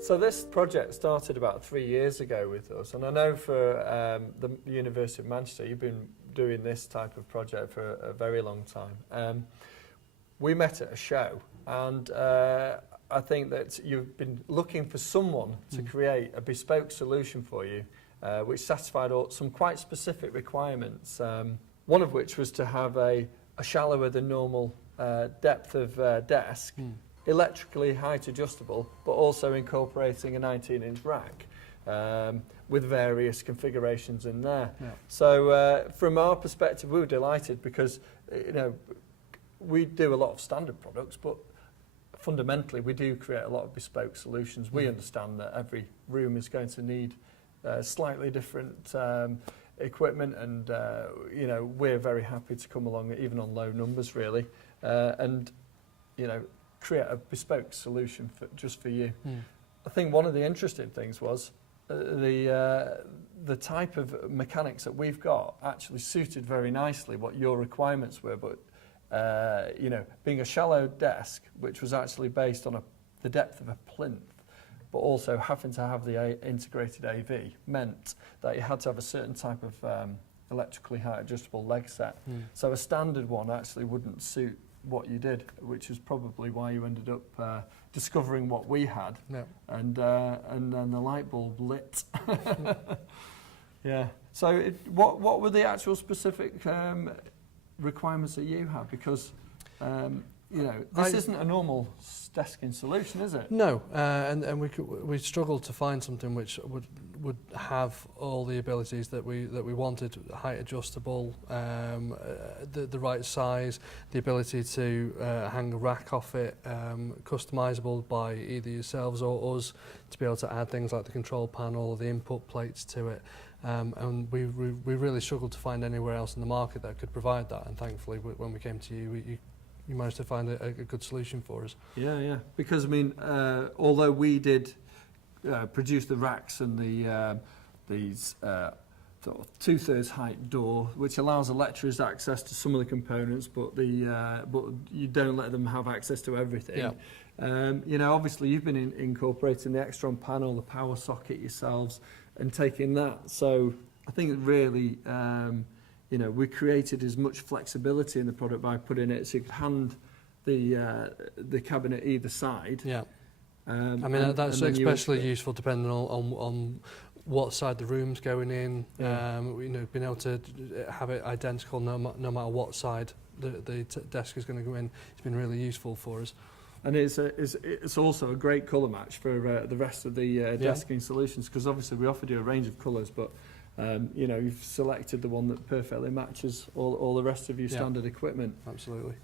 So this project started about 3 years ago with us, and I know for the University of Manchester you've been doing this type of project for a very long time. We met at a show, and I think that you've been looking for someone to create a bespoke solution for you, which satisfied some quite specific requirements, one of which was to have a shallower than normal depth of desk, electrically height adjustable, but also incorporating a 19-inch rack with various configurations in there. Yeah. So from our perspective, we were delighted because we do a lot of standard products, but fundamentally we do create a lot of bespoke solutions. We understand that every room is going to need slightly different equipment, and we're very happy to come along even on low numbers really, and create a bespoke solution just for you. I think one of the interesting things was the type of mechanics that we've got actually suited very nicely what your requirements were, but being a shallow desk, which was actually based on the depth of a plinth, but also having to have the integrated AV, meant that you had to have a certain type of electrically height adjustable leg set. So a standard one actually wouldn't suit what you did, which is probably why you ended up discovering what we had. Yeah. And then the light bulb lit. Yeah. So what were the actual specific requirements that you had? Because this isn't a normal desking solution, is it? No, and we struggled to find something which would have all the abilities that we wanted: height adjustable, the right size, the ability to hang a rack off it, customizable by either yourselves or us, to be able to add things like the control panel or the input plates to it. And we really struggled to find anywhere else in the market that could provide that. And thankfully, when we came to you, you managed to find a good solution for us. Yeah. Because although we did produce the racks and these sort of 2/3 height door, which allows the lecturers access to some of the components, but you don't let them have access to everything. Yeah. Obviously you've been incorporating the Extron panel, the power socket yourselves, and taking that. So I think really, we created as much flexibility in the product by putting it so you could hand the cabinet either side. Yeah. That's especially useful depending on what side the room's going in. Yeah. Being able to have it identical no matter what side the desk is going to go in, it's been really useful for us. And it's also a great colour match for the rest of the desking solutions, because obviously we offered you a range of colours, but you've selected the one that perfectly matches all the rest of your standard equipment. Absolutely.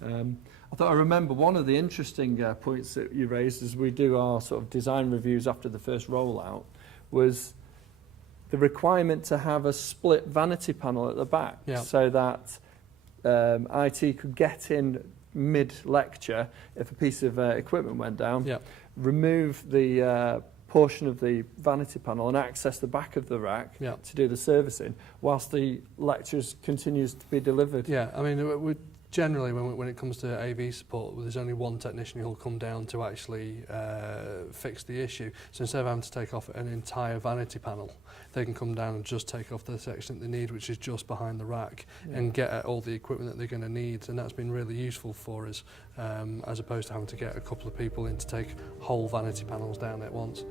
I remember one of the interesting points that you raised as we do our sort of design reviews after the first rollout was the requirement to have a split vanity panel at the back, so that IT could get in mid-lecture if a piece of equipment went down, remove the portion of the vanity panel and access the back of the rack to do the servicing, whilst the lectures continues to be delivered. Yeah, we generally, when it comes to AV support, there's only one technician who'll come down to actually fix the issue. So instead of having to take off an entire vanity panel, they can come down and just take off the section that they need, which is just behind the rack, and get at all the equipment that they're going to need. And that's been really useful for us, as opposed to having to get a couple of people in to take whole vanity panels down at once.